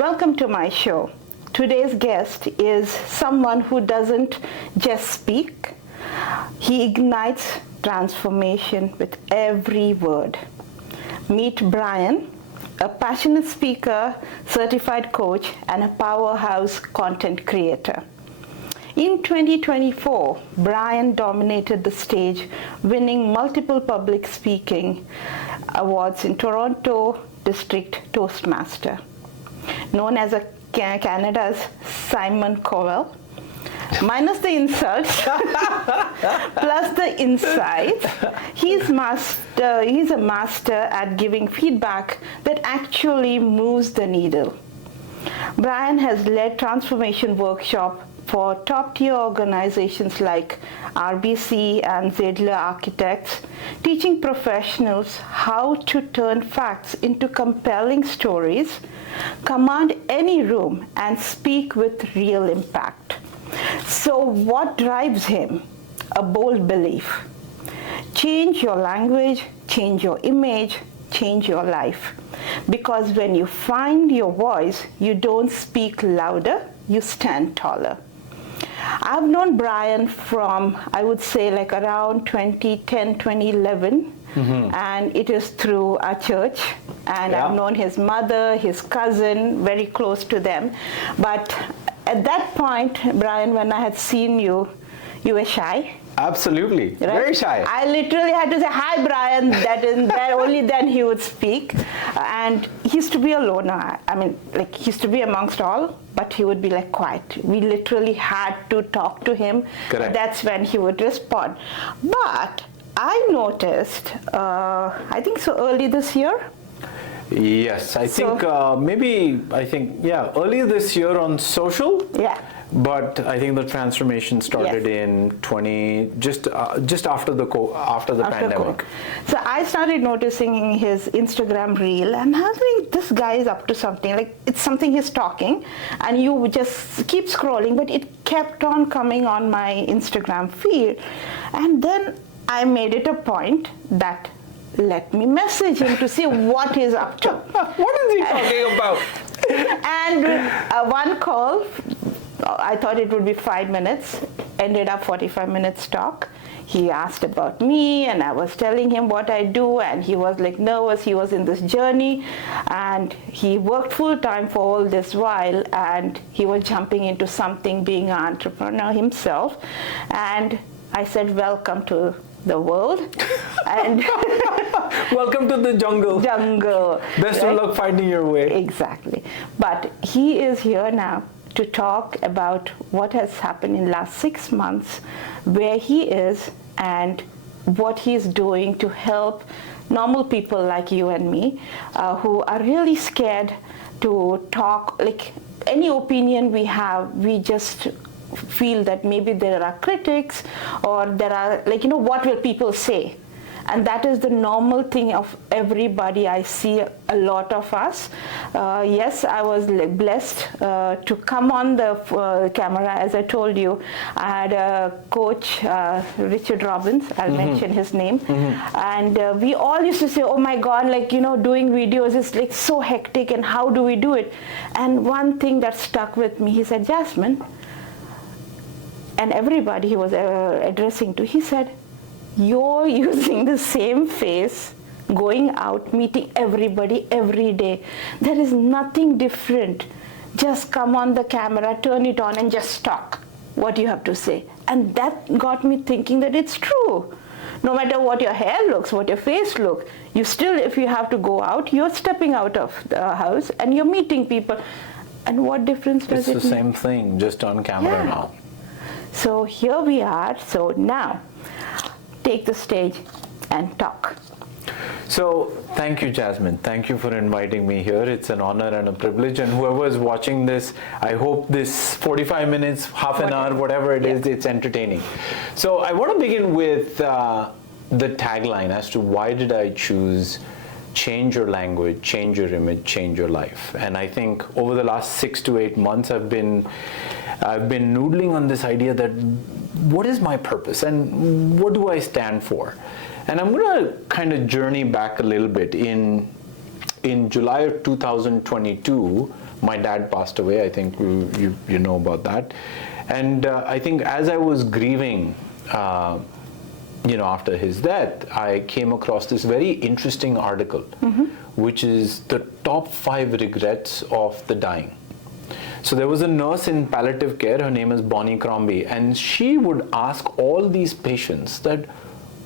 Welcome to my show. Today's guest is someone who doesn't just speak, he ignites transformation with every word. Meet Brian, a passionate speaker, certified coach, and a powerhouse content creator. In 2024, Brian dominated the stage, winning multiple public speaking awards in Toronto District Toastmaster. Known as Canada's Simon Cowell, minus the insults, plus the insights, he's a master at giving feedback that actually moves the needle. Brian has led transformation workshops for top-tier organizations like RBC and Zeidler Architects, teaching professionals how to turn facts into compelling stories, command any room, and speak with real impact. So what drives him? A bold belief. Change your language, change your image, change your life. Because when you find your voice, you don't speak louder, you stand taller. I've known Brian from, I would say, like around 2010, 2011, and it is through our church, and I've known his mother, his cousin, very close to them. But at that point, Brian, when I had seen you, you were shy. Absolutely, right? Very shy. I literally had to say, hi Brian, only then he would speak. And he used to be a loner. I mean, like, he used to be amongst all, but he would be like quiet. We literally had to talk to him. Correct. That's when he would respond. But I noticed, I think so early this year. Yes, I think earlier this year on social. Yeah. But I think the transformation started in just after the pandemic. So I started noticing his Instagram reel, and I was like, this guy is up to something. Like, it's something he's talking, and you just keep scrolling, but it kept on coming on my Instagram feed. And then I made it a point that let me message him to see what he's up to. What is he talking about? And one call, I thought it would be 5 minutes, ended up 45 minutes talk. He asked about me, and I was telling him what I do, and he was like nervous. He was in this journey, and he worked full time for all this while, and he was jumping into something, being an entrepreneur himself. And I said, welcome to the world, and welcome to the jungle. Best of luck finding your way. Exactly. But he is here now to talk about what has happened in the last 6 months, where he is, and what he's doing to help normal people like you and me, who are really scared to talk. Like, any opinion we have, we just feel that maybe there are critics, or there are, like, what will people say? And that is the normal thing of everybody. I see a lot of us. Yes, I was blessed to come on the camera. As I told you, I had a coach, Richard Robbins, I'll mention his name. And we all used to say, oh my God, like, doing videos is like so hectic, and how do we do it? And one thing that stuck with me, he said, Jasmine, and everybody he was addressing to, he said, you're using the same face, going out, meeting everybody every day. There is nothing different. Just come on the camera, turn it on, and just talk what you have to say. And that got me thinking that it's true. No matter what your hair looks, what your face looks, you still, if you have to go out, you're stepping out of the house and you're meeting people. And what difference does it make? It's the same thing, just on camera now. So here we are. So now, take the stage and talk. So thank you, Jasmine. Thank you for inviting me here. It's an honor and a privilege. And whoever is watching this, I hope this 45 minutes, half an hour, whatever it is, it's entertaining. So I want to begin with the tagline as to why did I choose change your language, change your image, change your life. And I think over the last 6 to 8 months, I've been noodling on this idea that what is my purpose and what do I stand for? And I'm going to kind of journey back a little bit. In July of 2022, My dad passed away. I think you know about that. And I think as I was grieving, after his death, I came across this very interesting article, which is the top 5 regrets of the dying. So there was a nurse in palliative care, her name is Bonnie Crombie, and she would ask all these patients that,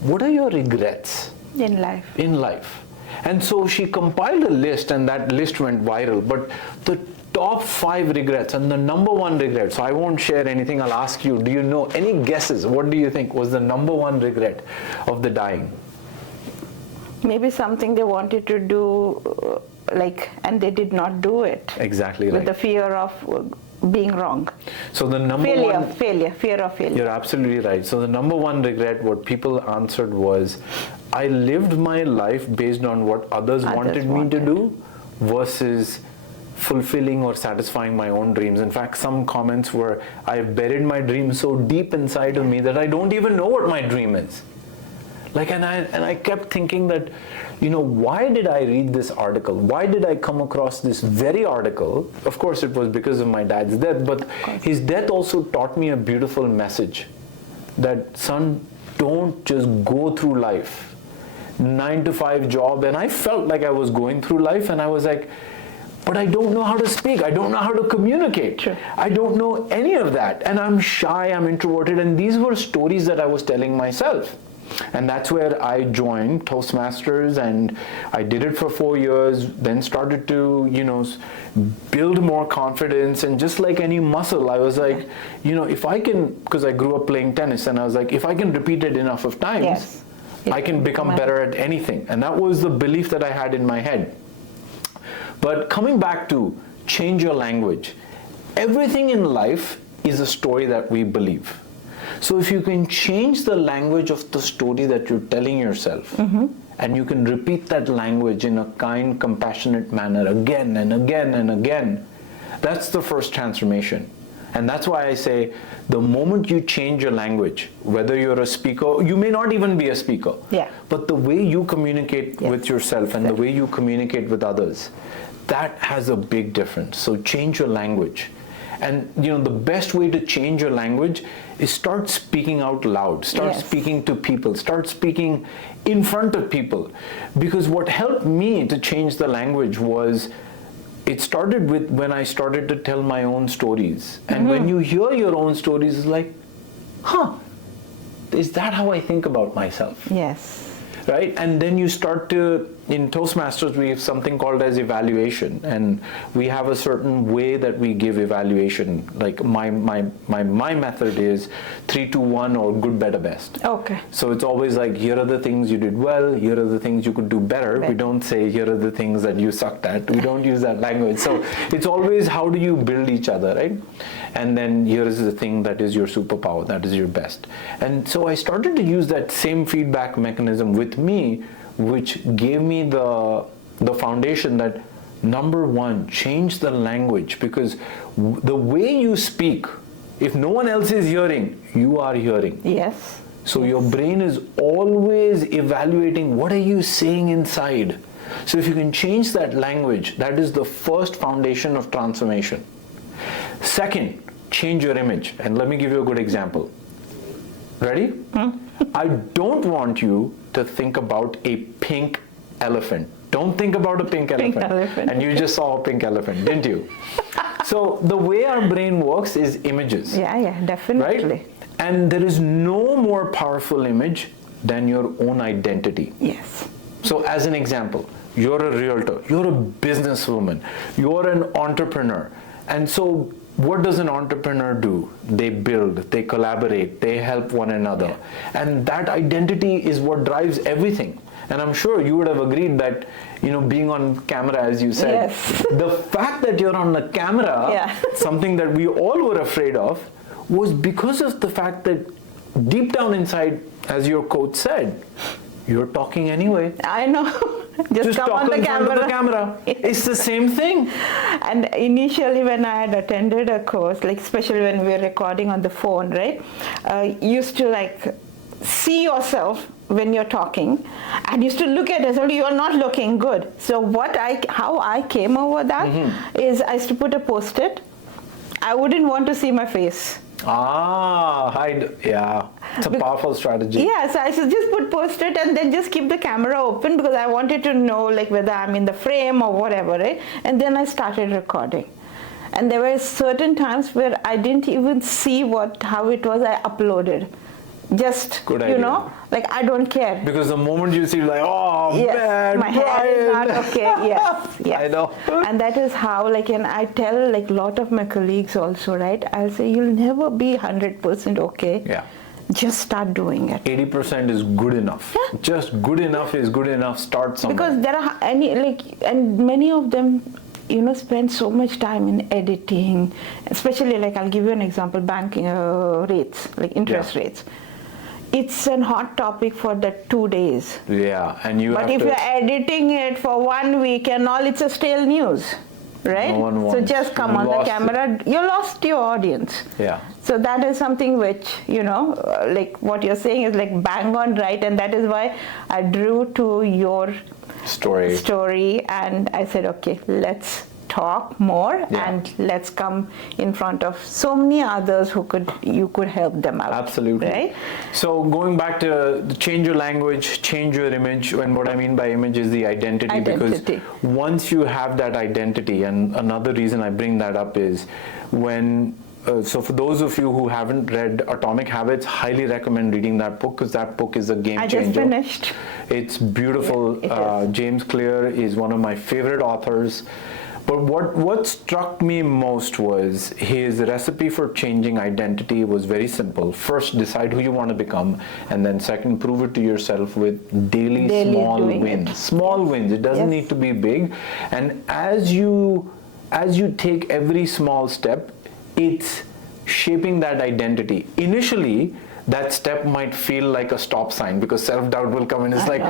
what are your regrets in life? In life. And so she compiled a list, and that list went viral, but the top 5 regrets and the number 1 regret, so I won't share anything, I'll ask you, do you know any guesses? What do you think was the number 1 regret of the dying? Maybe something they wanted to do, and they did not do it. Exactly with right. the fear of being wrong. So the number fear of failure. You're absolutely right. So the number 1 regret, what people answered was, I lived my life based on what others wanted me to do versus fulfilling or satisfying my own dreams. In fact, some comments were, I've buried my dream so deep inside of me that I don't even know what my dream is. And I kept thinking that, why did I read this article? Why did I come across this very article? Of course, it was because of my dad's death, but his death also taught me a beautiful message that, son, don't just go through life, 9-to-5 job. And I felt like I was going through life, and I was like, but I don't know how to speak. I don't know how to communicate. Sure. I don't know any of that. And I'm shy, I'm introverted. And these were stories that I was telling myself. And that's where I joined Toastmasters, and I did it for 4 years, then started to, build more confidence. And just like any muscle, I was like, if I can, because I grew up playing tennis, and I was like, if I can repeat it enough of times, I can become better at anything. And that was the belief that I had in my head. But coming back to change your language, everything in life is a story that we believe. So if you can change the language of the story that you're telling yourself, and you can repeat that language in a kind, compassionate manner again and again and again, that's the first transformation. And that's why I say, the moment you change your language, whether you're a speaker, you may not even be a speaker, but the way you communicate with yourself and the way you communicate with others, that has a big difference. So change your language. And the best way to change your language is start speaking out loud, start speaking to people, start speaking in front of people. Because what helped me to change the language was, it started with when I started to tell my own stories. And when you hear your own stories, it's like, is that how I think about myself? Yes. Right? And then you start to, in Toastmasters, we have something called as evaluation, and we have a certain way that we give evaluation. Like my method is 3, 2, 1, or good, better, best. Okay. So it's always like, here are the things you did well, here are the things you could do better. We don't say, here are the things that you sucked at. We don't use that language. So it's always, how do you build each other, right? And then here is the thing that is your superpower, that is your best. And so I started to use that same feedback mechanism with me, which gave me the foundation that, number 1, change the language, because the way you speak, if no one else is hearing, you are hearing. Yes. So your brain is always evaluating, what are you saying inside? So if you can change that language, that is the first foundation of transformation. Second, change your image. And let me give you a good example. Ready? I don't want you to think about a pink elephant. Don't think about a pink elephant. And you just saw a pink elephant, didn't you? So the way our brain works is images. Yeah, definitely. Right? And there is no more powerful image than your own identity. Yes. So as an example, you're a realtor, you're a businesswoman, you're an entrepreneur. And so what does an entrepreneur do? They build, they collaborate, they help one another. And that identity is what drives everything. And I'm sure you would have agreed that, being on camera, as you said, the fact that you're on the camera, something that we all were afraid of, was because of the fact that deep down inside, as your coach said, you're talking anyway. I know. Just come talk on the in front of the camera. It's the same thing. And initially when I had attended a course, especially when we were recording on the phone, right? Used to see yourself when you're talking, and used to look at yourself, you're not looking good. So how I came over that is I used to put a post-it. I wouldn't want to see my face. Yeah, it's a powerful strategy. Yeah, so I should just put post-it and then just keep the camera open, because I wanted to know like whether I'm in the frame or whatever, right? And then I started recording. And there were certain times where I didn't even see how it was I uploaded. Just, Good idea. like I don't care. Because the moment you see, like, oh yes, man, my hair is not okay. Yes, yes. I know. And that is how, like, and I tell like a lot of my colleagues also, right? I'll say you'll never be 100% okay. Yeah. Just start doing it. 80% is good enough. Yeah. Just good enough is good enough. Start somewhere. Because there are and many of them, spend so much time in editing, especially like I'll give you an example, banking rates, like interest rates. It's a hot topic for the 2 days. Yeah, and But if you're editing it for 1 week and all, it's a stale news, right? No one So wants. just come on the camera, you lost your audience. Yeah. So that is something which, like what you're saying is like bang on right, and that is why I drew to your story and I said, okay, let's talk more and let's come in front of so many others you could help them out. Absolutely. Right? So going back to change your language, change your image, and what I mean by image is the identity. Because once you have that identity, and another reason I bring that up is when so for those of you who haven't read Atomic Habits, highly recommend reading that book, because that book is a game changer. I just finished. It's beautiful. Yeah, it is. James Clear is one of my favorite authors. But what struck me most was his recipe for changing identity was very simple. First, decide who you want to become, and then second, prove it to yourself with daily small wins. Small wins. It doesn't need to be big. And as you take every small step, it's shaping that identity. Initially, that step might feel like a stop sign, because self-doubt will come in. It's like,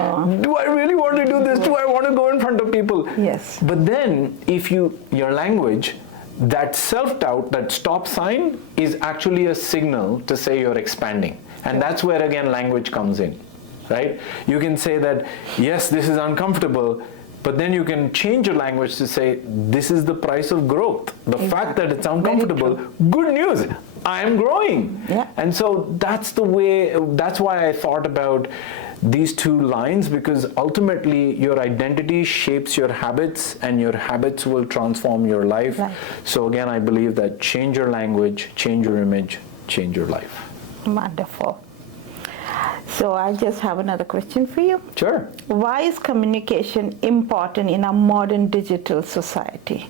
do I really want to do this? Do I want to go in front of people? Yes. But then, if your language, that self-doubt, that stop sign is actually a signal to say you're expanding. And that's where, again, language comes in, right? You can say that, yes, this is uncomfortable, but then you can change your language to say, this is the price of growth. The fact that it's uncomfortable, good news, I am growing. Yeah. And so that's why I thought about these two lines, because ultimately your identity shapes your habits, and your habits will transform your life. Right. So again, I believe that change your language, change your image, change your life. Wonderful. So I just have another question for you. Sure. Why is communication important in our modern digital society?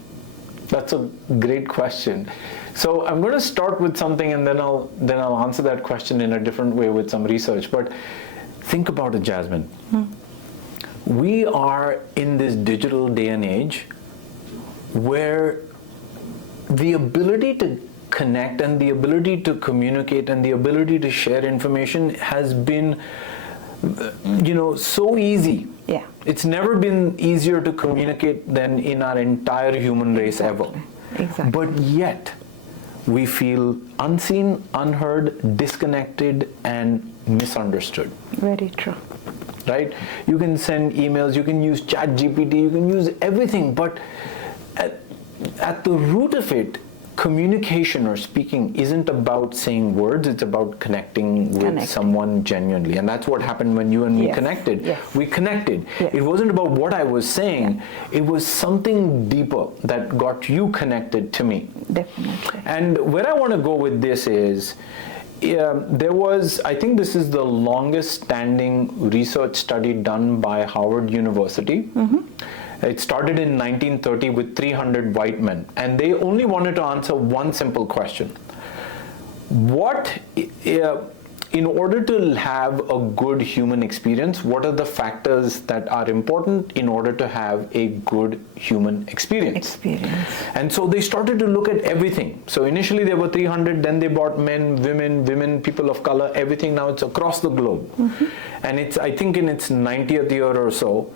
That's a great question. So I'm going to start with something, and then I'll answer that question in a different way with some research. But think about it, Jasmine. We are in this digital day and age where the ability to connect and the ability to communicate and the ability to share information has been, so easy. Yeah. It's never been easier to communicate than in our entire human race ever. Exactly. But yet, we feel unseen, unheard, disconnected, and misunderstood. Very true. Right? You can send emails, you can use ChatGPT, you can use everything, but at the root of it, communication or speaking isn't about saying words, it's about connecting with someone genuinely. And that's what happened when you and me connected. Yes. We connected. Yes. It wasn't about what I was saying, it was something deeper that got you connected to me. Definitely. And where I want to go with this is, I think this is the longest standing research study done by Howard University. It started in 1930 with 300 white men, and they only wanted to answer one simple question. In order to have a good human experience, what are the factors that are important in order to have a good human experience? And so they started to look at everything. So initially there were 300, then they brought men, women, people of color, everything. Now it's across the globe. And it's, I think, in its 90th year or so.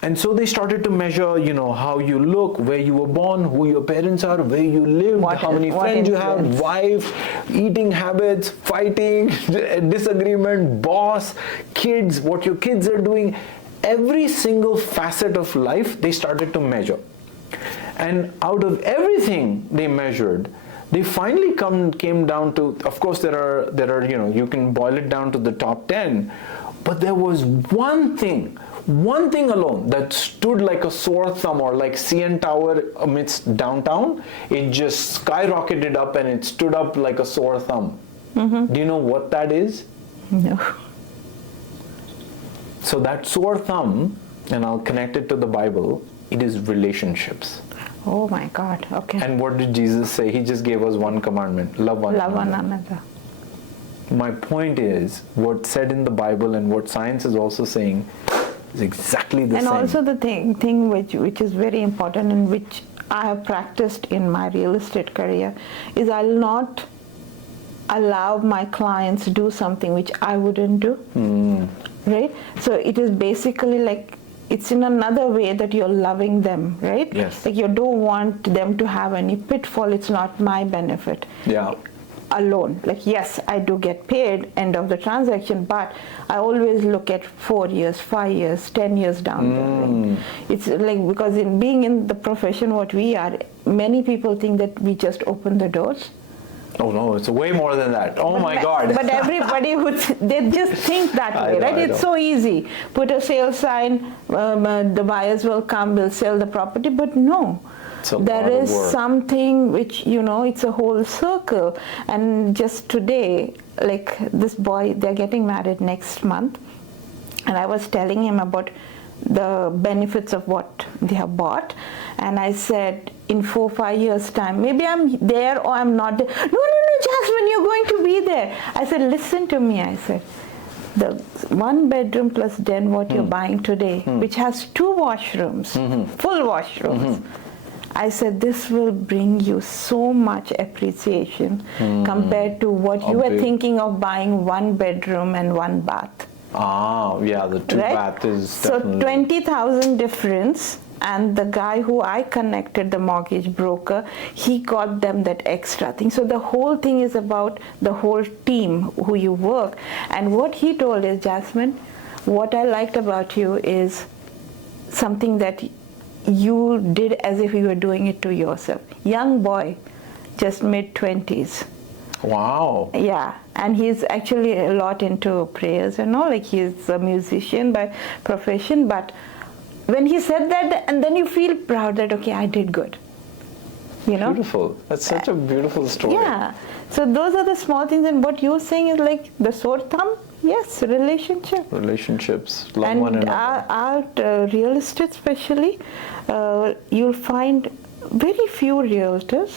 And so they started to measure, how you look, where you were born, who your parents are, where you live, how many friends you have, wife, eating habits, fighting, disagreement, boss, kids, what your kids are doing. Every single facet of life, they started to measure. And out of everything they measured, they finally came down to, of course, there are, you can boil it down to the top 10, but there was one thing alone that stood like a sore thumb, or like CN Tower amidst downtown. It just skyrocketed up and it stood up like a sore thumb. Mm-hmm. Do you know what that is? No. So that sore thumb, and I'll connect it to the Bible, it is relationships. Oh my God, okay. And what did Jesus say? He just gave us one commandment, love one another. My point is, what's said in the Bible and what science is also saying is exactly the same. And also the thing which is very important, and which I have practiced in my real estate career, is I'll not allow my clients to do something which I wouldn't do. Right? So it is basically like, it's in another way that you're loving them, right? Yes. Like you don't want them to have any pitfall. It's not my benefit. Yeah. Alone. Like, yes, I do get paid end of the transaction, but I always look at 4 years, 5 years, 10 years down the line. It's like, because being in the profession what we are, many people think that we just open the doors. Oh no, it's way more than that. Oh my God. But everybody they just think that way, right? It's so easy. Put a sale sign, the buyers will come, will sell the property, but no. There is something which, it's a whole circle. And just today, like this boy, they're getting married next month. And I was telling him about the benefits of what they have bought. And I said, in 4-5 years time, maybe I'm there or I'm not there. No, Jasmine, you're going to be there. I said, listen to me. I said, the 1 bedroom plus den what you're buying today, which has 2 washrooms, full washrooms. I said, this will bring you so much appreciation compared to what you were thinking of buying 1 bedroom and 1 bath. Ah, yeah, the 2 bath is definitely... So 20,000 difference, and the guy who I connected, the mortgage broker, he got them that extra thing. So the whole thing is about the whole team who you work. And what he told is, Jasmine, what I liked about you is something that you did as if you were doing it to yourself. Young boy, just mid-20s. Wow. Yeah, and he's actually a lot into prayers and all, like he's a musician by profession, but when he said that, and then you feel proud that, okay, I did good. Beautiful. That's such a beautiful story. Yeah. So those are the small things, and what you're saying is like the sore thumb. Yes, relationships, love and one another. Our real estate especially, you'll find very few realtors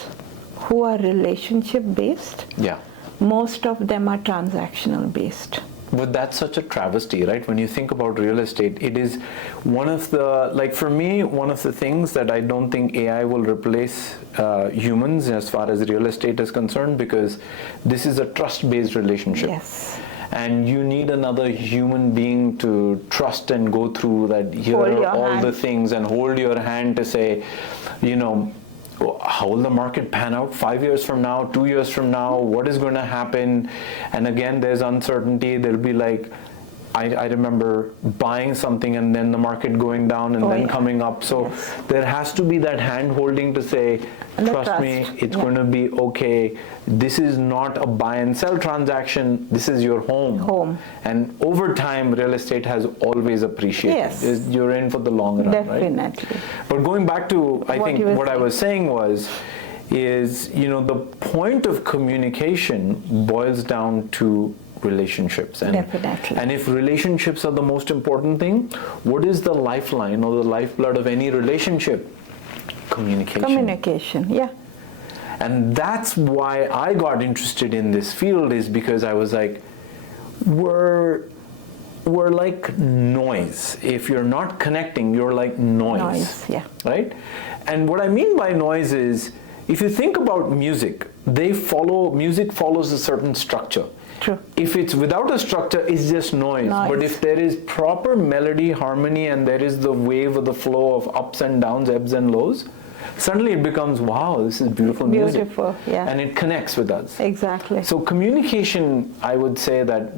who are relationship based. Yeah. Most of them are transactional based. But that's such a travesty, right? When you think about real estate, it is one of the, like for me, one of the things that I don't think AI will replace humans as far as real estate is concerned, because this is a trust-based relationship. Yes. And you need another human being to trust and go through that, here are all the things, and hold your hand to say, how will the market pan out 5 years from now, 2 years from now, what is going to happen? And again, there's uncertainty. There'll be like, I remember buying something and then the market going down and then coming up. So there has to be that hand holding to say, trust me, it's going to be okay. This is not a buy and sell transaction. This is your home. And over time, real estate has always appreciated. Yes. You're in for the long run, Definitely. Right? But going back to, I think what I was saying is, the point of communication boils down to relationships. And if relationships are the most important thing, what is the lifeline or the lifeblood of any relationship? Communication. Yeah. And that's why I got interested in this field, is because I was like, we're like noise. If you're not connecting, you're like noise. Yeah. Right? And what I mean by noise is, if you think about music, music follows a certain structure. True. If it's without a structure, it's just noise. But if there is proper melody, harmony, and there is the wave or the flow of ups and downs, ebbs and lows, suddenly it becomes, wow, this is beautiful music. Beautiful, yeah. And it connects with us. Exactly. So communication, I would say that,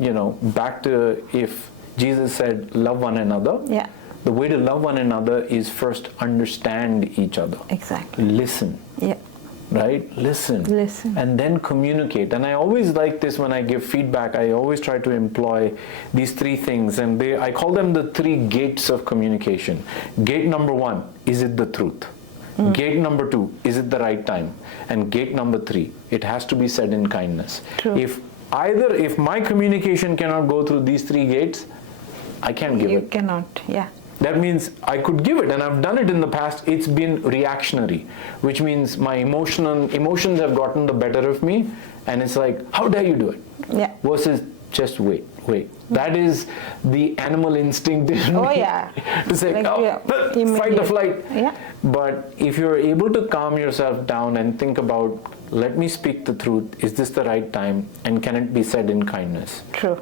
back to if Jesus said, love one another. Yeah. The way to love one another is first understand each other. Exactly. Listen. Yeah. Right? Listen. And then communicate. And I always like this when I give feedback. I always try to employ these three things. And I call them the three gates of communication. Gate number 1, is it the truth? Gate number 2, is it the right time? And gate number 3, it has to be said in kindness. True. If my communication cannot go through these 3 gates, I can't give it. You cannot, yeah. That means I could give it, and I've done it in the past. It's been reactionary, which means my emotions have gotten the better of me, and it's like, how dare you do it? Yeah. Versus just wait. That is the animal instinct in me. Yeah. To say, fight or flight. Yeah. But if you're able to calm yourself down and think about, let me speak the truth, is this the right time, and can it be said in kindness? True.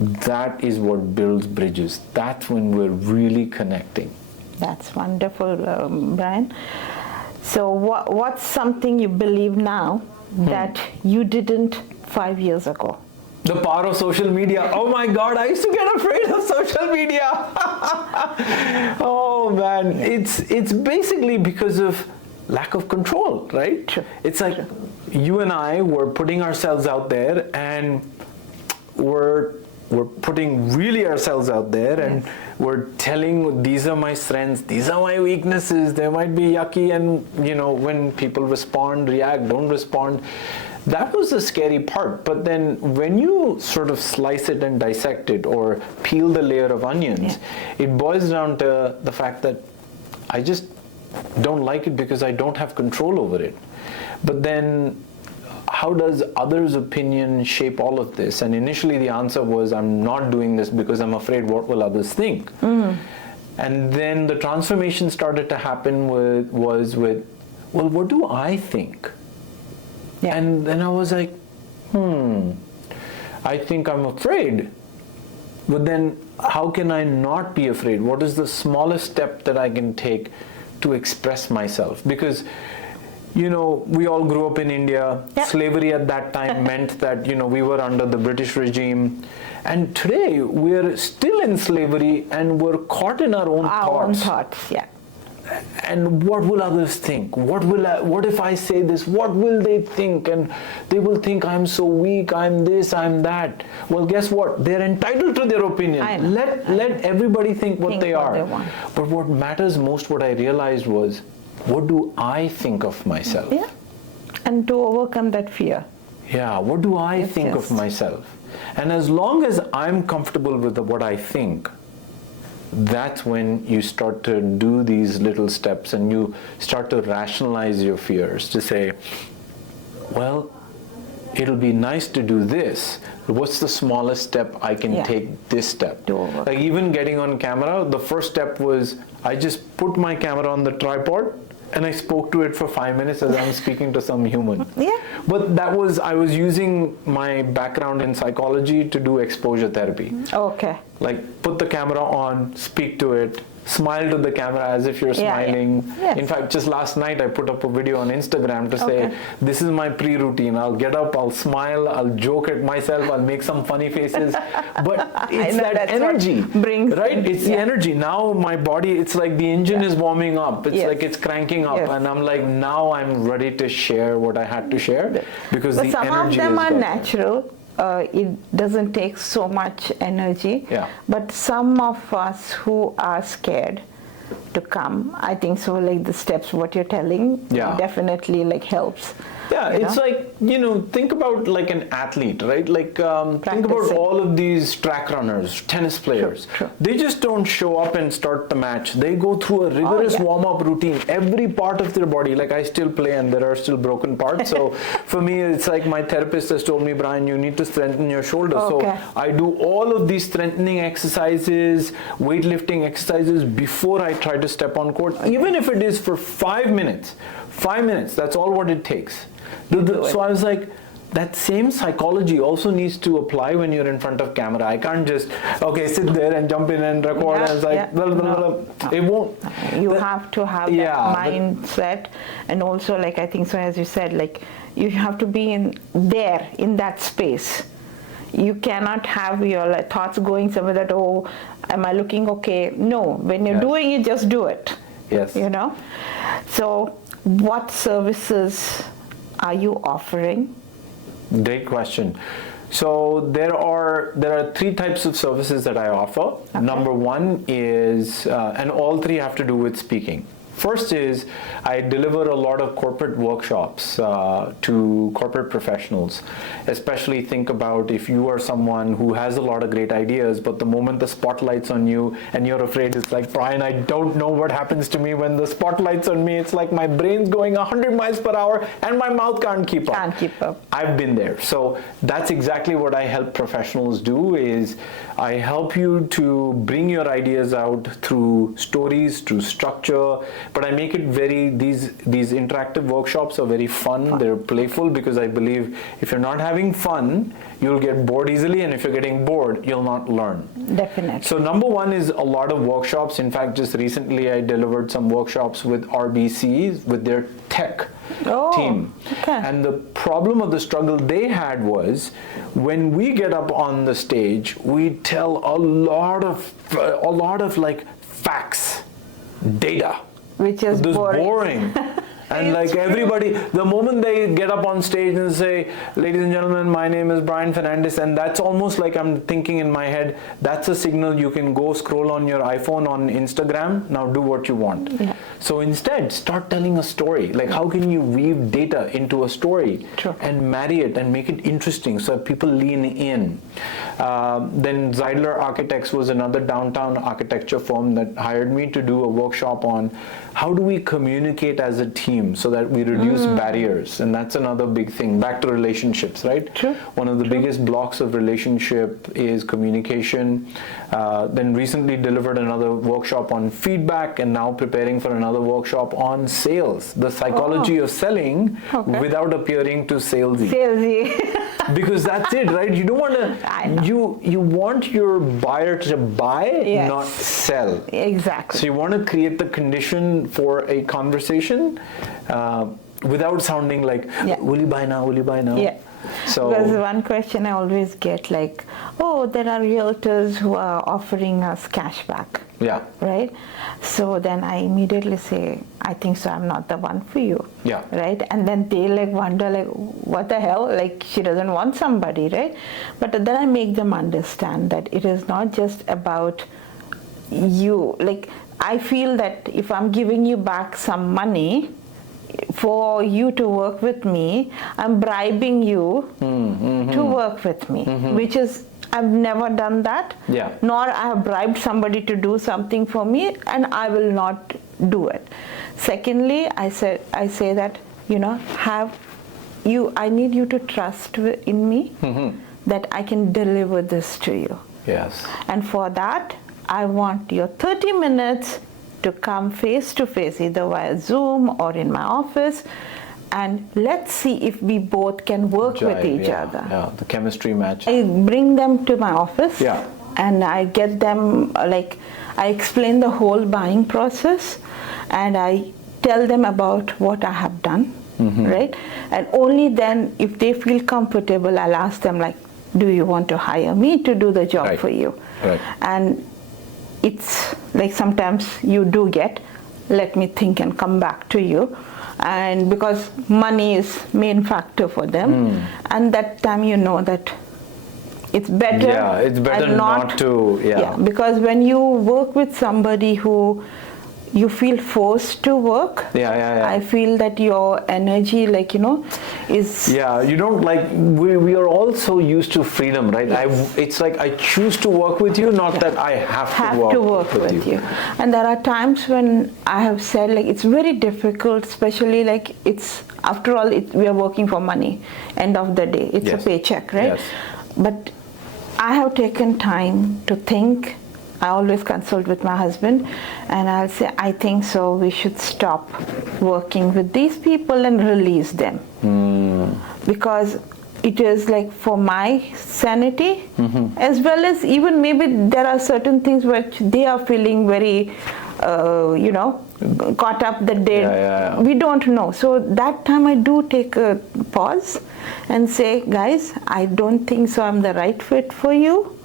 That is what builds bridges. That's when we're really connecting. That's wonderful, Brian. So what's something you believe now that you didn't 5 years ago? The power of social media. Oh my God, I used to get afraid of social media. Oh man, it's basically because of lack of control, right? True. It's like you and I were putting ourselves out there, and we're putting really ourselves out there, and we're telling, these are my strengths, these are my weaknesses. They might be yucky, and when people react, don't respond. That was the scary part. But then when you sort of slice it and dissect it, or peel the layer of onions, it boils down to the fact that I just don't like it because I don't have control over it. But then how does others' opinion shape all of this? And initially the answer was, I'm not doing this because I'm afraid what will others think. And then the transformation started to happen was with, well, what do I think? Yeah. And then I was like, I think I'm afraid. But then how can I not be afraid? What is the smallest step that I can take to express myself? Because we all grew up in India. Yep. Slavery at that time meant that, we were under the British regime. And today we're still in slavery, and we're caught in our own thoughts. Our own thoughts, yeah. And what will others think? What if I say this? What will they think? And they will think I'm so weak, I'm this, I'm that. Well, guess what? They're entitled to their opinion. Let everybody think what they are. But what matters most, what I realized was, what do I think of myself? Yeah. And to overcome that fear. Yeah, what do I think of myself? And as long as I'm comfortable with what I think, that's when you start to do these little steps, and you start to rationalize your fears, to say, well, it'll be nice to do this, but what's the smallest step I can take this step? Like even getting on camera, the first step was I just put my camera on the tripod and I spoke to it for 5 minutes as I'm speaking to some human. Yeah. But I was using my background in psychology to do exposure therapy. Okay. Like put the camera on, speak to it, smile to the camera as if you're smiling. Yeah. Yes. In fact, just last night I put up a video on Instagram to say, this is my pre-routine. I'll get up, I'll smile, I'll joke at myself, I'll make some funny faces. But it's that energy, right? It's the energy. Now my body, it's like the engine is warming up. It's like it's cranking up. And I'm like, now I'm ready to share what I had to share, because the energy is some of them are natural. It doesn't take so much energy, but some of us who are scared to come, I think so, like the steps what you're telling definitely like helps. Yeah, it's like, think about like an athlete, right? Like think about all of these track runners, tennis players. True. They just don't show up and start the match. They go through a rigorous warm-up routine. Every part of their body, like I still play and there are still broken parts. So for me, it's like my therapist has told me, Brian, you need to strengthen your shoulder. So I do all of these strengthening exercises, weightlifting exercises before I try to step on court. Even if it is for 5 minutes. 5 minutes, that's all what it takes. So I was like, that same psychology also needs to apply when you're in front of camera. I can't just, sit there and jump in and record, and it's like, blah, blah, blah, blah. It won't. You have to have that mindset, and also, like, I think so, as you said, like, you have to be in that space. You cannot have your thoughts going somewhere that, oh, am I looking okay? No, when you're doing it, just do it. Yes. You know? So, what services are you offering? Great question. So there are 3 types of services that I offer. Okay. Number 1 is, and all 3 have to do with speaking. First is, I deliver a lot of corporate workshops to corporate professionals. Especially think about if you are someone who has a lot of great ideas, but the moment the spotlight's on you and you're afraid, it's like, Brian, I don't know what happens to me when the spotlight's on me. It's like my brain's going 100 miles per hour and my mouth can't keep up. Can't keep up. I've been there. So that's exactly what I help professionals do, is I help you to bring your ideas out through stories, through structure, but I make it these interactive workshops are very fun. They're playful, because I believe if you're not having fun, you'll get bored easily, and if you're getting bored, you'll not learn. Definitely. So number 1 is a lot of workshops. In fact, just recently I delivered some workshops with RBC, with their tech team. Okay. And the problem of the struggle they had was, when we get up on the stage, we tell a lot of like facts, data, which is boring. And like everybody, the moment they get up on stage and say, ladies and gentlemen, my name is Brian Fernandes, and that's almost like I'm thinking in my head, that's a signal you can go scroll on your iPhone on Instagram, now do what you want. Yeah. So instead, start telling a story. Like, how can you weave data into a story and marry it and make it interesting so people lean in? Then Zeidler Architects was another downtown architecture firm that hired me to do a workshop on how do we communicate as a team so that we reduce barriers. And that's another big thing, back to relationships, right? True. One of the biggest blocks of relationship is communication. Then recently delivered another workshop on feedback, and now preparing for another workshop on sales, the psychology of selling without appearing too salesy. Because that's it, right? You don't want to, you want your buyer to buy, not sell. Exactly. So you want to create the condition for a conversation without sounding like, will you buy now, will you buy now? Yeah. So, because one question I always get, like, oh, there are realtors who are offering us cash back. Yeah. Right? So then I immediately say, I think so, I'm not the one for you. Yeah. Right? And then they like wonder, like, what the hell? Like, she doesn't want somebody, right? But then I make them understand that it is not just about you. Like, I feel that if I'm giving you back some money for you to work with me, I'm bribing you to work with me, which is, I've never done that, nor I have bribed somebody to do something for me, and I will not do it. Secondly, I say that, I need you to trust in me, that I can deliver this to you. Yes. And for that, I want your 30 minutes to come face to face, either via Zoom or in my office, and let's see if we both can work with each other. Yeah, the chemistry match. I bring them to my office, and I get them, I explain the whole buying process, and I tell them about what I have done, right? And only then, if they feel comfortable, I'll ask them, like, do you want to hire me to do the job for you? Right. And it's like sometimes you do get, let me think and come back to you, and because money is main factor for them, and that time that it's better. Yeah, it's better not to. Because when you work with somebody who you feel forced to work, I feel that your energy, is... Yeah, you don't we are all so used to freedom, right? Yes. It's like I choose to work with you, not that I have to work with you. And there are times when I have said, it's very difficult, especially it's, after all, we are working for money, end of the day. It's a paycheck, right? Yes. But I have taken time to think I always consult with my husband, and I'll say, I think so, we should stop working with these people and release them. Because it is like for my sanity, as well as even maybe there are certain things which they are feeling very, caught up that we don't know. So that time I do take a pause and say, guys, I don't think so I'm the right fit for you.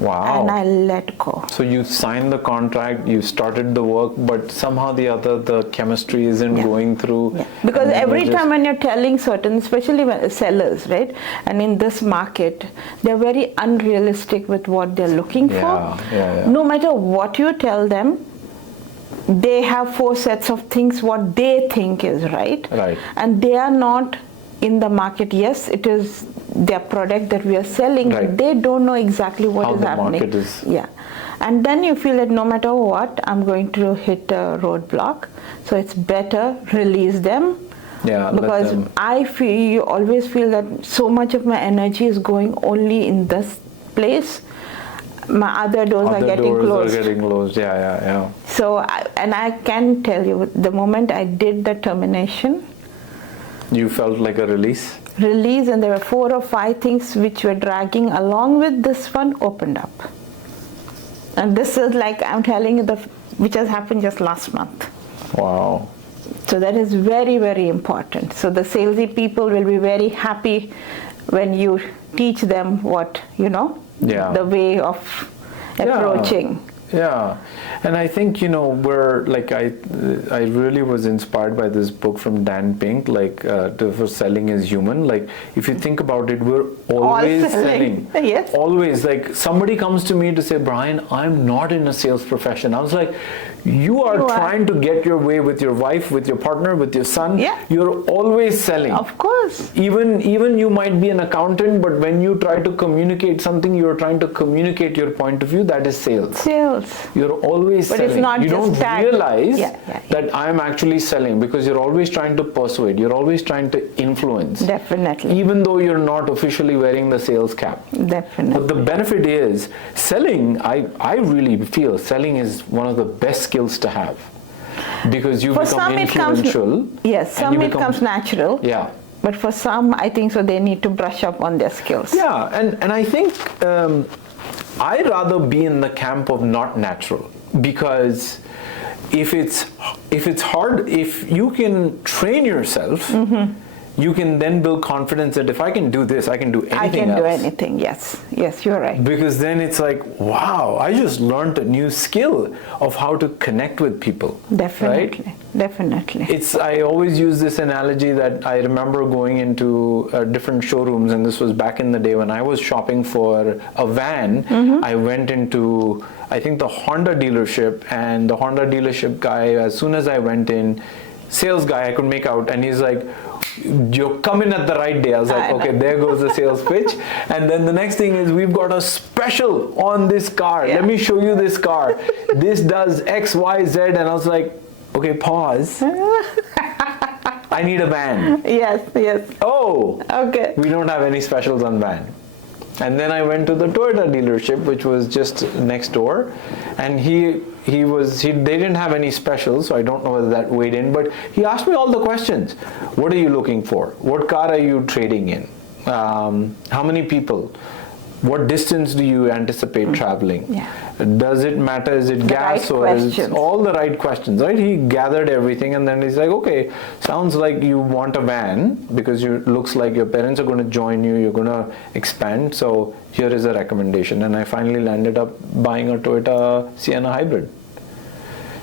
Wow. And I let go. So you signed the contract, you started the work, but somehow the chemistry isn't going through. Yeah. Because every time when you're telling certain, especially when sellers, right? And in this market, they're very unrealistic with what they're looking for. No matter what you tell them, they have 4 sets of things what they think is right. And they are not in the market. Yes, it is their product that we are selling, but they don't know exactly what is happening. Market is. Yeah. And then you feel that no matter what, I'm going to hit a roadblock. So it's better release them. Yeah, because you always feel that so much of my energy is going only in this place. My other doors are getting closed. Yeah. So, and I can tell you, the moment I did the termination, you felt like a release, and there were 4 or 5 things which were dragging along with this one opened up. And this is like I'm telling you, which has happened just last month. Wow. So that is very, very important. So the salesy people will be very happy when you teach them what, the way of approaching. Yeah, and I think we're like I really was inspired by this book from Dan Pink, like for selling is human. Like if you think about it, we're always selling. Yes. Always. Like somebody comes to me to say, Brian, I'm not in a sales profession. I was like, you are trying to get your way with your wife, with your partner, with your son. Yeah. You're always selling. Of course. Even you might be an accountant, but when you try to communicate something, you're trying to communicate your point of view. That is sales. You're always selling. It's not you just don't realize that I'm actually selling, because you're always trying to persuade. You're always trying to influence. Definitely. Even though you're not officially wearing the sales cap. Definitely. But the benefit is selling. I really feel selling is one of the best skills to have, because you become influential. Some it comes natural. Yeah. But for some, I think so they need to brush up on their skills. Yeah, and I think I'd rather be in the camp of not natural, because if it's hard, if you can train yourself, you can then build confidence that if I can do this, I can do anything else. I can do anything, yes, you're right. Because then it's like, wow, I just learned a new skill of how to connect with people. Definitely, right? Definitely. I always use this analogy that I remember going into different showrooms, and this was back in the day when I was shopping for a van. I went into, I think, the Honda dealership, and the Honda dealership guy, as soon as I went in, sales guy I could make out, and he's like, you're coming at the right day. I was like, okay, there goes the sales pitch. And then the next thing is, we've got a special on this car. Let me show you this car. This does X, Y, Z. And I was like, okay, pause. I need a van. Yes. Oh, okay. We don't have any specials on van. And then I went to the Toyota dealership, which was just next door, and they didn't have any specials, so I don't know whether that weighed in, but he asked me all the questions. What are you looking for? What car are you trading in? How many people? What distance do you anticipate traveling? Does it matter? Is it gas or is it all the right questions, right? He gathered everything, and then he's like, okay, sounds like you want a van, because it looks like your parents are going to join you, you're going to expand, so here is a recommendation. And I finally landed up buying a Toyota Sienna hybrid.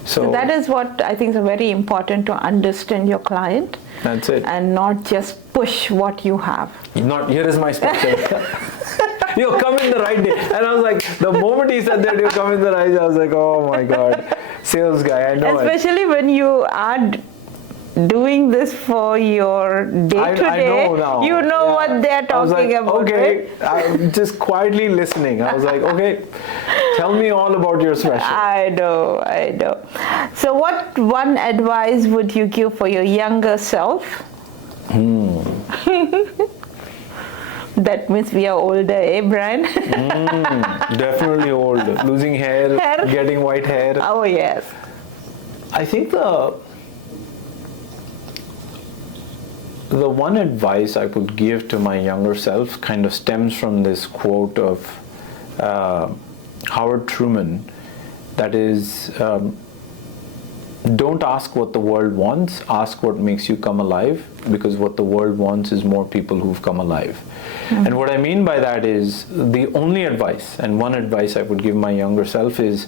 So that is what I think is very important, to understand your client. That's it. And not just push what you have. Here is my special. You'll come in the right day. And I was like, the moment he said that you'll come in the right day, I was like, oh my God, sales guy, I know. Especially when you are doing this for your day-to-day, you know what they're talking about. Okay, right? I'm just quietly listening. I was like, okay, tell me all about your special. I know. So what one advice would you give for your younger self? That means we are older, eh, Brian? Definitely old. Losing hair, getting white hair. Oh, yes. I think the one advice I would give to my younger self kind of stems from this quote of Howard Truman, that is, don't ask what the world wants, ask what makes you come alive, because what the world wants is more people who've come alive. And what I mean by that is, the only advice, and one advice I would give my younger self is,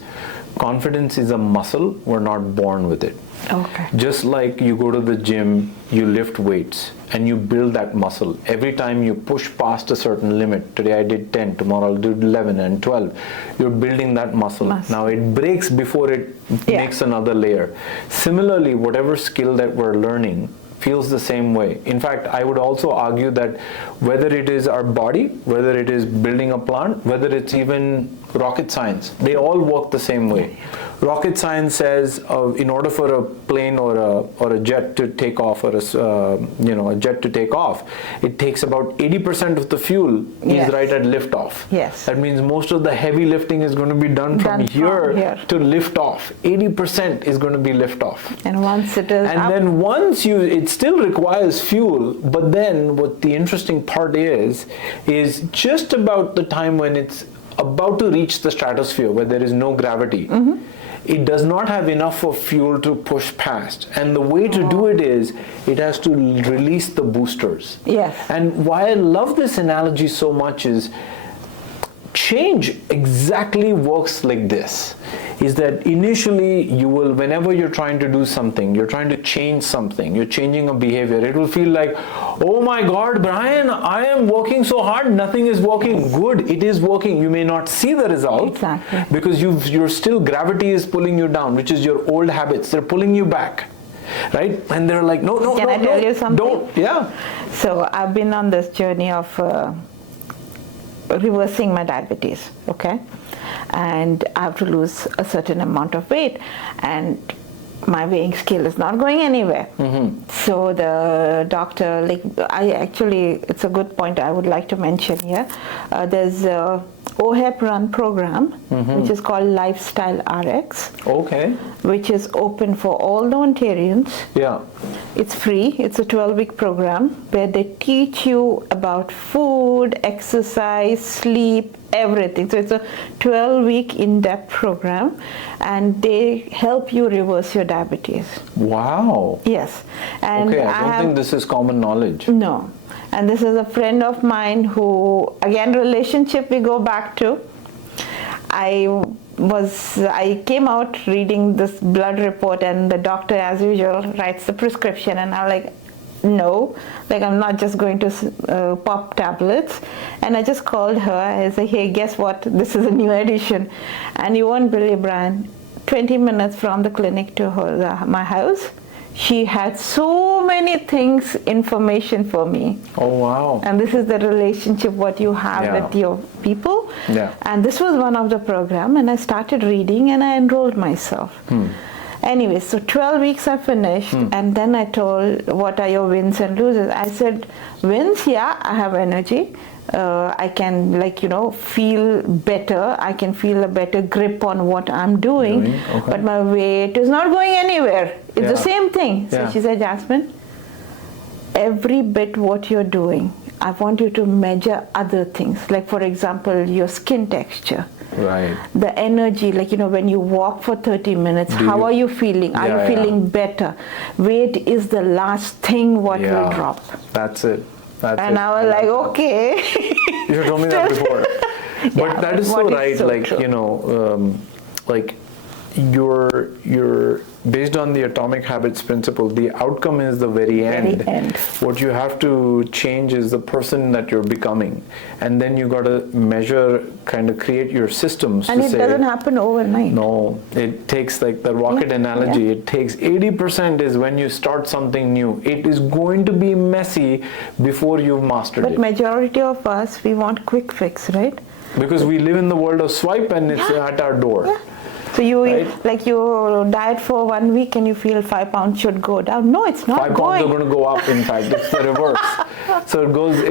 confidence is a muscle, we're not born with it. Okay. Just like you go to the gym, you lift weights and you build that muscle. Every time you push past a certain limit, today I did 10, tomorrow I'll do 11 and 12, you're building that muscle. Now it breaks before it makes another layer. Similarly, whatever skill that we're learning feels the same way. In fact, I would also argue that whether it is our body, whether it is building a plant, whether it's even rocket science, they all work the same way. Rocket science says in order for a plane or a jet to take off, or a jet to take off, it takes about 80% of the fuel is right at liftoff. Yes. That means most of the heavy lifting is going to be done from here to lift off. 80% is going to be lift off. And once it is and then once it still requires fuel, but then what the interesting part is just about the time when it's about to reach the stratosphere where there is no gravity, it does not have enough of fuel to push past. And the way to do it is, it has to release the boosters. Yes. And why I love this analogy so much is, change exactly works like this, is that initially you will, whenever you're trying to do something, you're trying to change something, you're changing a behavior, it will feel like, oh my God, Brian, I am working so hard, nothing is working. Good, it is working. You may not see the result because you're still, gravity is pulling you down, which is your old habits. They're pulling you back. Right? And they're like, no, Can I tell you something? Don't. Yeah. So I've been on this journey of reversing my diabetes, okay? And I have to lose a certain amount of weight, and my weighing scale is not going anywhere. So the doctor, it's a good point I would like to mention here. There's a OHEP run program, which is called Lifestyle RX. Okay. Which is open for all the Ontarians. Yeah. It's free. It's a 12-week program where they teach you about food, exercise, sleep, everything. So it's a 12-week in-depth program, and they help you reverse your diabetes. Wow. Yes. And okay, I don't think this is common knowledge. No. And this is a friend of mine who, again, relationship we go back to. I came out reading this blood report, and the doctor, as usual, writes the prescription, and I'm like, no, I'm not just going to pop tablets. And I just called her. I said, hey, guess what? This is a new edition. And you won't believe, Brian, 20 minutes from the clinic to my house, she had so many things, information for me. Oh, wow. And this is the relationship what you have with your people. Yeah. And this was one of the program, and I started reading, and I enrolled myself. Anyway, so 12 weeks I finished, and then I told, what are your wins and losses? I said, wins, yeah, I have energy. I can, feel better. I can feel a better grip on what I'm doing. Okay. But my weight is not going anywhere. It's the same thing. So she said, Jasmine, every bit what you're doing, I want you to measure other things. Like, for example, your skin texture. Right. The energy, when you walk for 30 minutes, how are you feeling? Are you feeling better? Weight is the last thing what will drop. That's it. And I was like, okay. You should told me that before. But that is so right. You're based on the atomic habits principle, the outcome is the very end. What you have to change is the person that you're becoming. And then you got to measure, kind of create your systems. And it doesn't happen overnight. No, it takes, like the rocket analogy, it takes 80% is when you start something new. It is going to be messy before you've mastered it. But majority of us, we want quick fix, right? Because we live in the world of swipe, and it's at our door. So you right? like you diet for 1 week and you feel 5 pounds should go down. No, it's not 5 going. pounds are going to go up. In fact, it's the reverse. So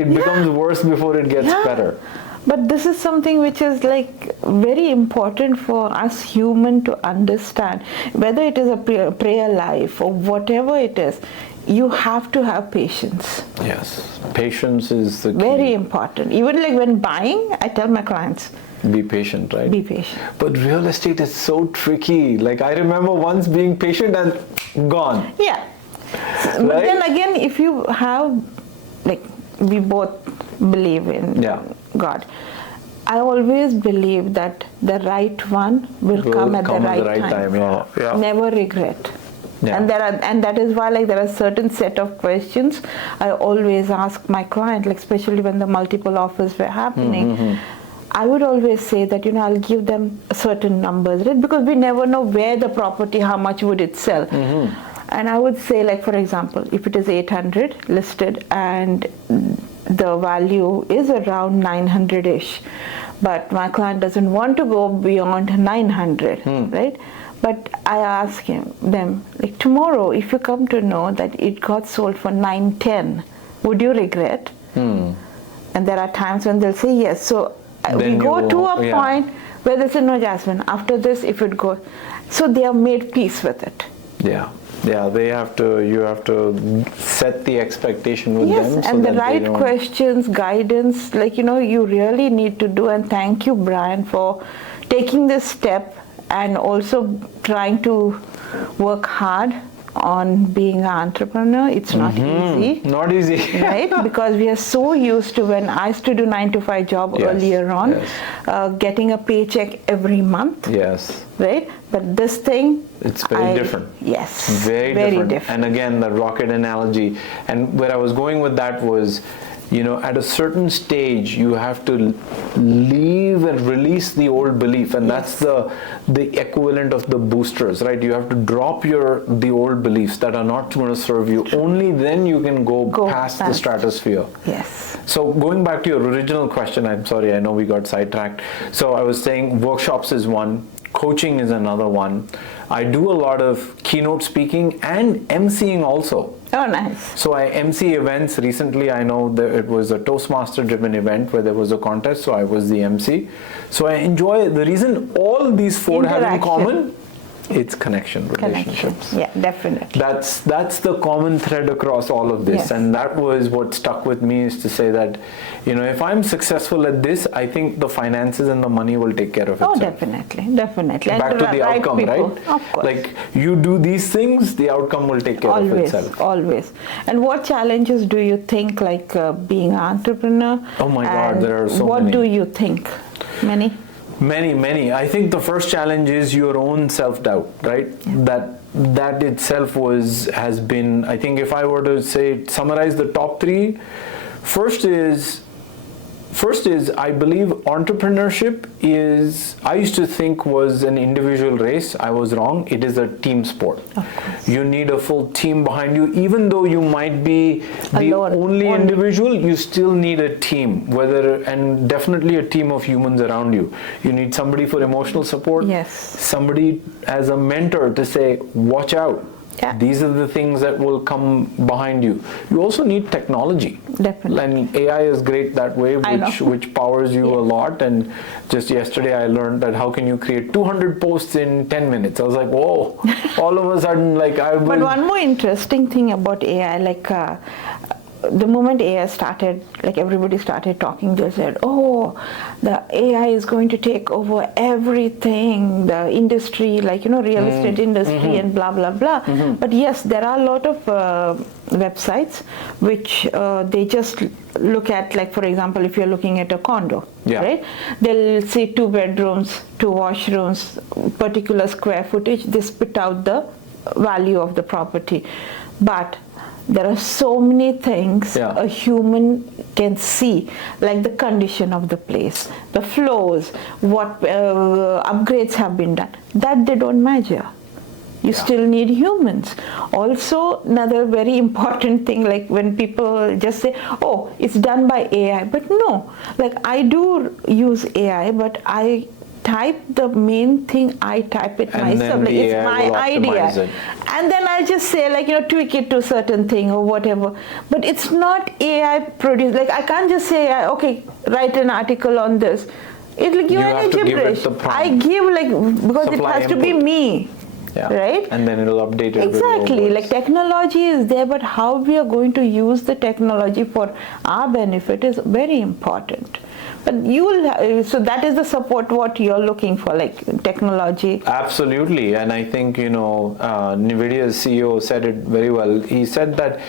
it becomes worse before it gets better. But this is something which is like very important for us human to understand. Whether it is a prayer life or whatever it is, you have to have patience. Yes, patience is the key. Very important. Even like when buying, I tell my clients, be patient, right? be patient. But real estate is so tricky. Like I remember once being patient and gone. Yeah. But then again, if you have, like we both believe in God, I always believe that the right one will come at the right time. Yeah. Never regret. Yeah. And that is why like there are certain set of questions I always ask my client, like especially when the multiple offers were happening. I would always say that, I'll give them certain numbers, right? Because we never know where the property, how much would it sell. And I would say, like, for example, if it is 800 listed and the value is around 900-ish, but my client doesn't want to go beyond 900, right? But I ask them, like, tomorrow, if you come to know that it got sold for 910, would you regret? And there are times when they'll say yes. So we go to a point where they say, no, Jasmine, after this, if it goes. So they have made peace with it. Yeah, you have to set the expectation with them. Yes, and the right questions, guidance, like, you really need to do. And thank you, Brian, for taking this step and also trying to work hard on being an entrepreneur. It's not easy. Not easy. Right? Because we are so used to, when I used to do 9-to-5 job earlier on, getting a paycheck every month. Yes. Right? But this thing, it's very different. Yes. Very different. And again, the rocket analogy. And where I was going with that was, at a certain stage, you have to leave and release the old belief, and that's the equivalent of the boosters, right? You have to drop the old beliefs that are not going to serve you. Only then you can go past the stratosphere. Yes. So going back to your original question, I'm sorry, I know we got sidetracked. So I was saying workshops is one, coaching is another one. I do a lot of keynote speaking and emceeing also. Oh, nice. So I MC events. Recently, I know that it was a Toastmaster driven event where there was a contest, so I was the MC. So I enjoy the reason all these four have in common, it's relationships. Yeah, definitely. That's the common thread across all of this. And that was what stuck with me, is to say that, if I'm successful at this, I think the finances and the money will take care of itself. Oh, definitely. Back to the outcome, right? Of course. Like, you do these things, the outcome will take care of itself. Always. And what challenges do you think, like being an entrepreneur? Oh my God, there are so many. What do you think? Many? Many. I think the first challenge is your own self-doubt, right? That itself has been, I think if I were to summarize the top three, first is I believe entrepreneurship I used to think was an individual race. I was wrong. It is a team sport. You need a full team behind you. Even though you might be the only individual, you still need a team, and definitely a team of humans around you. You need somebody for emotional support. Yes. Somebody as a mentor to say, watch out. Yeah. These are the things that will come behind you. You also need technology. Definitely. And AI is great that way, which powers you a lot. And just yesterday I learned that how can you create 200 posts in 10 minutes. I was like, whoa, all of a sudden, like But one more interesting thing about AI, like the moment AI started, like everybody started talking, they said, oh, the AI is going to take over everything, the industry, like, real estate industry and blah, blah, blah. But yes, there are a lot of websites which they just look at, like, for example, if you're looking at a condo, right? They'll see 2 bedrooms, 2 washrooms, particular square footage, they spit out the value of the property. But there are so many things a human can see, like the condition of the place, the floors, what upgrades have been done. That they don't measure. You still need humans. Also, another very important thing, like when people just say, oh, it's done by AI. But no, like I do use AI, but I type the main thing, I type it And myself. then Like, the it's AI my will optimize idea. it. And then I just say, like, tweak it to a certain thing or whatever. But it's not AI produced. Like, I can't just say, okay, write an article on this. It'll give You any have to give it gibberish. the prompt. I give, like, because Supply it has to be input. me. Yeah. Right? And then it'll update it. Exactly. With Like, technology is there, but how we are going to use the technology for our benefit is very important. But so that is the support what you're looking for, like technology. Absolutely. And I think, NVIDIA's CEO said it very well. He said that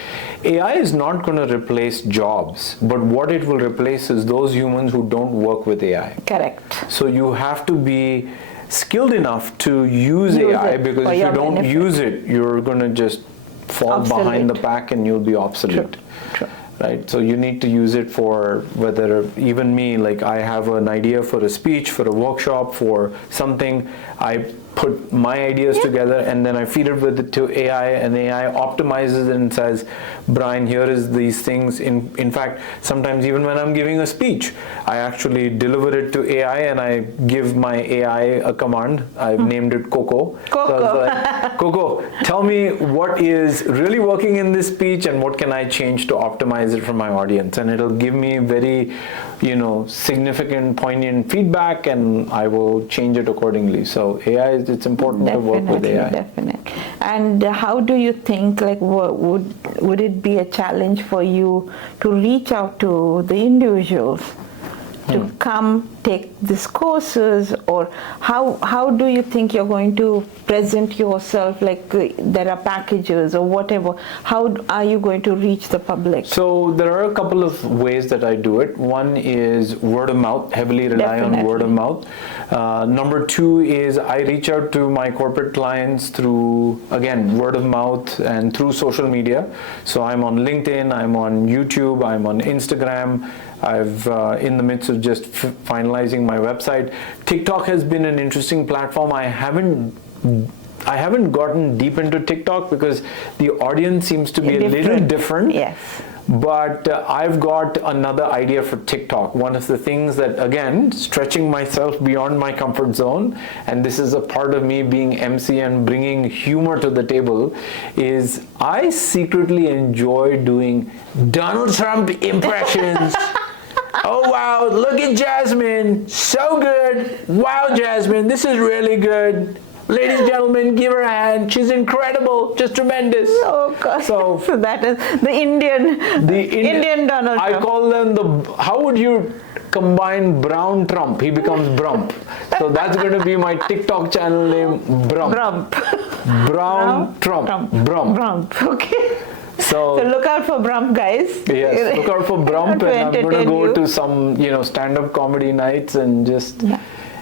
AI is not going to replace jobs, but what it will replace is those humans who don't work with AI. Correct. So you have to be skilled enough to use AI, because if you don't benefit. use it, you're going to just fall behind the pack and you'll be obsolete. True. Right, so you need to use it for whether, even me, like I have an idea for a speech, for a workshop, for something, I put my ideas together and then I feed it with it to AI, and AI optimizes it and says, Brian, here is these things. In fact, sometimes even when I'm giving a speech, I actually deliver it to AI and I give my AI a command. I've named it Coco. So I was like, Coco, tell me what is really working in this speech and what can I change to optimize it for my audience, and it'll give me very significant, poignant feedback, and I will change it accordingly. So AI, it's important to work with AI. Definitely. And how do you think, like, would it be a challenge for you to reach out to the individuals to come take these courses, or how do you think you're going to present yourself, like there are packages or whatever? How are you going to reach the public? So there are a couple of ways that I do it. One is word of mouth, heavily rely on word of mouth. Number two is I reach out to my corporate clients through, again, word of mouth and through social media. So I'm on LinkedIn, I'm on YouTube, I'm on Instagram. I've in the midst of just finalizing my website. TikTok has been an interesting platform. I haven't gotten deep into TikTok because the audience seems to be a little different. Yes. But I've got another idea for TikTok. One of the things that, again, stretching myself beyond my comfort zone, and this is a part of me being MC and bringing humor to the table, is I secretly enjoy doing Donald Trump impressions. Oh wow, look at Jasmine, so good. Wow, Jasmine, this is really good. Ladies and gentlemen, give her a hand. She's incredible, just tremendous. Oh God. So that is the Indian Donald Trump. I call them how would you combine Brown Trump? He becomes Brump. So that's going to be my TikTok channel name, Brump. Brown Trump. Brump. Okay. So look out for Brump, guys. Yes, look out for Brump, and I'm going to go to some, stand-up comedy nights and just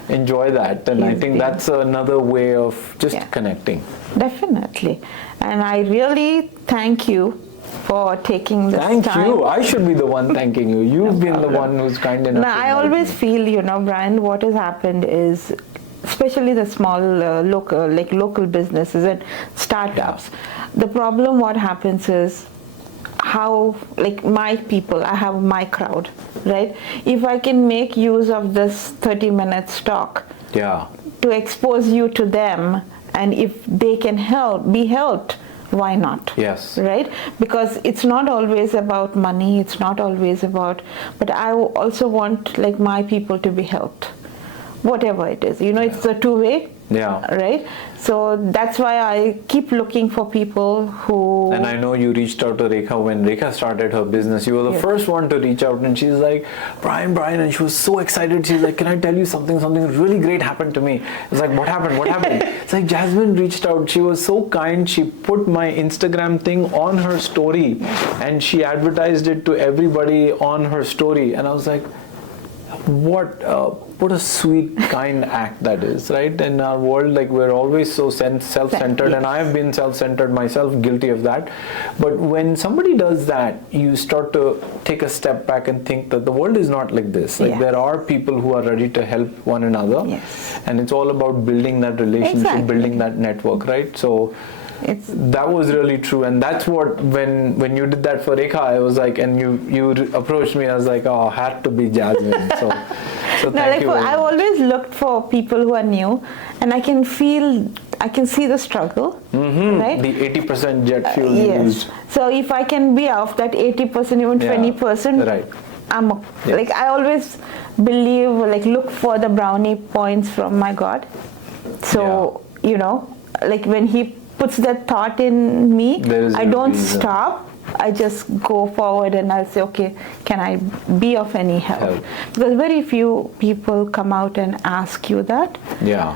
enjoy that. And I think that's another way of just connecting. Definitely. And I really thank you for taking this time. Thank you. I should be the one thanking you. You've been the one who's kind enough. No, I always feel, Brian, what has happened is, especially the small local businesses and startups, the problem what happens is how, like, my people, I have my crowd, right? If I can make use of this 30 minutes talk to expose you to them, and if they can be helped, why not? Yes. Right? Because it's not always about money, it's not always about, but I also want, like, my people to be helped. Whatever it is, it's a two-way, right? So that's why I keep looking for people who... And I know you reached out to Rekha when Rekha started her business. You were the first one to reach out, and she's like, Brian, and she was so excited. She's like, can I tell you something really great happened to me? It's like, what happened? It's like, Jasmine reached out. She was so kind. She put my Instagram thing on her story, and she advertised it to everybody on her story. And I was like, what a sweet, kind act that is, right? In our world, like, we're always so self-centered, and I've been self-centered myself, guilty of that. But when somebody does that, you start to take a step back and think that the world is not like this. Like, there are people who are ready to help one another, and it's all about building that relationship, building that network, right? So that was really true, and that's what, when you did that for Rekha, I was like, and you approached me, I was like, oh, had to be Jasmine. So So No, thank you very I've much. always looked for people who are new, and I can see the struggle, right? The 80% jet fuel you Yes. used. So if I can be off that 80%, even Yeah, 20%, right. Yes. like I always believe, like look for the brownie points from my God. So like when He puts that thought in me, There is I a don't reason. stop. I just go forward and I'll say, okay, can I be of any help? Because very few people come out and ask you that. Yeah.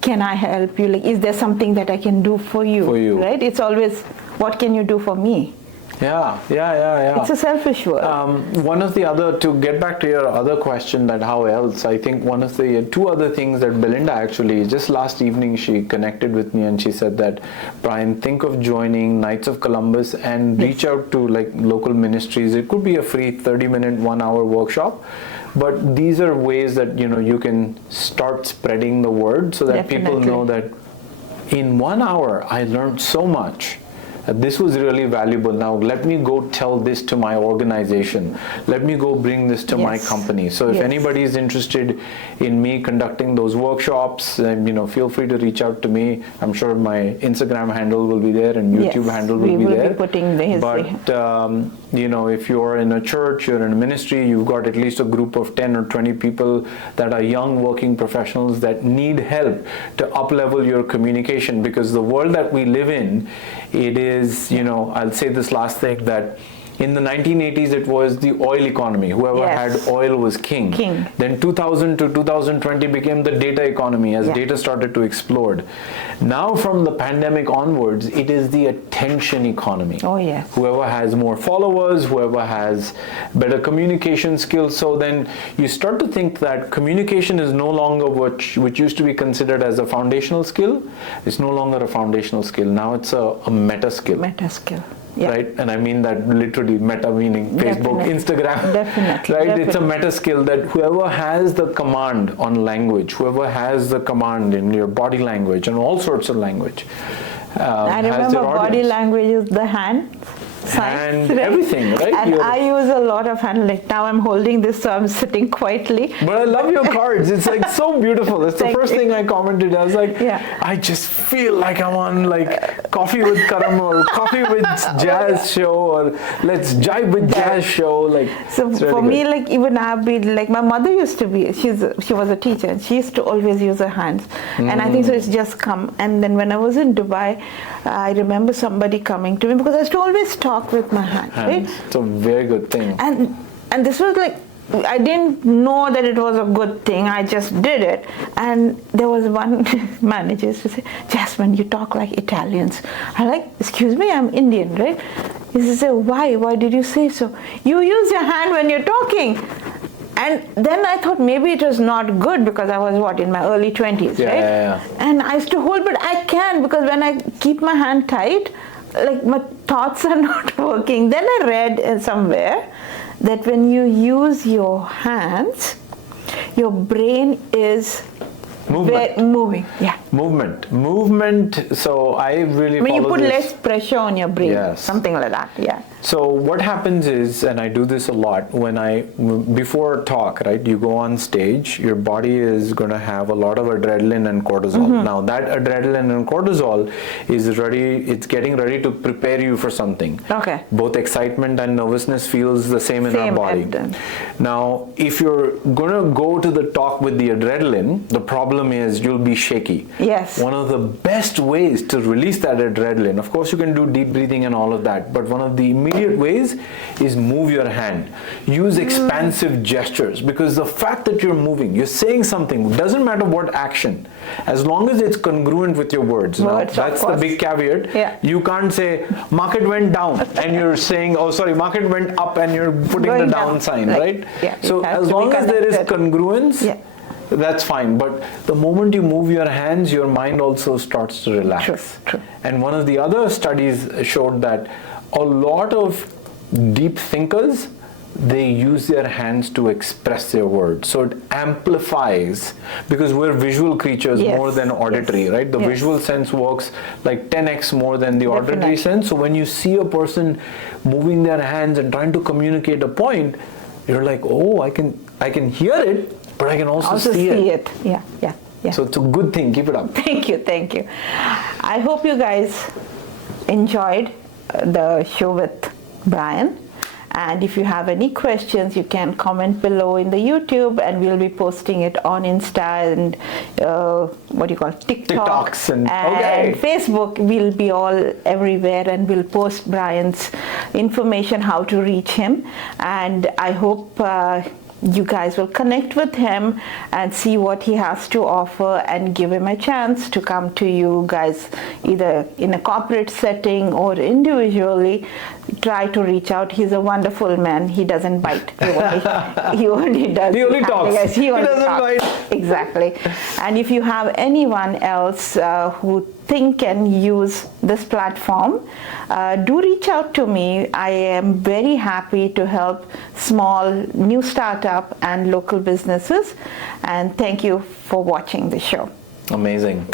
Can I help you? Like, is there something that I can do for you? For you. Right? It's always, what can you do for me? Yeah. It's a selfish word. One of the other, to get back to your other question, that how else, I think one of the two other things that Belinda actually, just last evening she connected with me and she said that, Brian, think of joining Knights of Columbus and reach out to like local ministries. It could be a free 30-minute, 1-hour workshop. But these are ways that you can start spreading the word so that people know that in 1 hour I learned so much. This was really valuable. Now let me go tell this to my organization. Let me go bring this to my company. So if anybody is interested in me conducting those workshops, feel free to reach out to me. I'm sure my Instagram handle will be there and YouTube handle will be there. Be putting the history. But if you're in a church, you're in a ministry, you've got at least a group of 10 or 20 people that are young working professionals that need help to up-level your communication, because the world that we live in, it is, I'll say this last thing, that in the 1980s it was the oil economy. Whoever had oil was king. Then 2000 to 2020 became the data economy as data started to explode. Now from the pandemic onwards, it is the attention economy. Oh yeah. Whoever has more followers, whoever has better communication skills. So then you start to think that communication is no longer which used to be considered as a foundational skill. It's no longer a foundational skill. Now it's a meta skill. Meta skill. Right, and I mean that literally, meta meaning Facebook, Instagram. Definitely. Right, it's a meta skill that whoever has the command on language, whoever has the command in your body language and all sorts of language. I remember body language is the hand. And everything, right? And I use a lot of hand. Like now I'm holding this, so I'm sitting quietly. But I love your cards. It's like so beautiful. That's the first thing I commented. I was like, I just feel like I'm on like Coffee with Karam or Coffee with Jazz show or Let's Jive with Jazz show. Like, so for me, like even I've been like my mother used to be. She was a teacher. And she used to always use her hands, and I think so. It's just come. And then when I was in Dubai, I remember somebody coming to me because I used to always talk with my hands. Right? It's a very good thing. And this was like, I didn't know that it was a good thing. I just did it. And there was one manager used to say, Jasmine, you talk like Italians. I'm like, excuse me, I'm Indian, right? He used to say, why? Why did you say so? You use your hand when you're talking. And then I thought maybe it was not good because I was in my early 20s, right? And I used to hold, but I can, because when I keep my hand tight, like my thoughts are not working. Then I read somewhere that when you use your hands, your brain is moving. Yeah. Movement. So I really when you put this. Less pressure on your brain. Something like that. Yeah. So what happens is, and I do this a lot, before a talk, right, you go on stage, your body is going to have a lot of adrenaline and cortisol. Now that adrenaline and cortisol it's getting ready to prepare you for something. Okay. Both excitement and nervousness feels the same in our body. Now, if you're going to go to the talk with the adrenaline, the problem is you'll be shaky. Yes. One of the best ways to release that adrenaline, of course you can do deep breathing and all of that, but one of the immediate ways is move your hand. Use expansive gestures, because the fact that you're moving, you're saying something, doesn't matter what action, as long as it's congruent with your words. Now, that's the big caveat. Yeah. You can't say market went down and you're saying, market went up and you're putting the down sign, right? Yeah, so as long as there is congruence, that's fine. But the moment you move your hands, your mind also starts to relax. True. And one of the other studies showed that a lot of deep thinkers, they use their hands to express their words. So it amplifies, because we're visual creatures more than auditory, right? The visual sense works like 10x more than the auditory sense. So when you see a person moving their hands and trying to communicate a point, you're like, oh, I can hear it, but I can also Also see it. Yeah, yeah, yeah. So it's a good thing. Keep it up. Thank you, thank you. I hope you guys enjoyed the show with Brian. And if you have any questions, you can comment below in the YouTube, and we'll be posting it on Insta and TikToks and Facebook. We'll be all everywhere, and we'll post Brian's information, how to reach him. And I hope you guys will connect with him and see what he has to offer, and give him a chance to come to you guys, either in a corporate setting or individually. Try to reach out. He's a wonderful man. He doesn't bite. He only does. He only talks. He only doesn't talks. bite. Exactly. And if you have anyone else who think can use this platform, do reach out to me. I am very happy to help small new startup and local businesses. And thank you for watching the show. Amazing.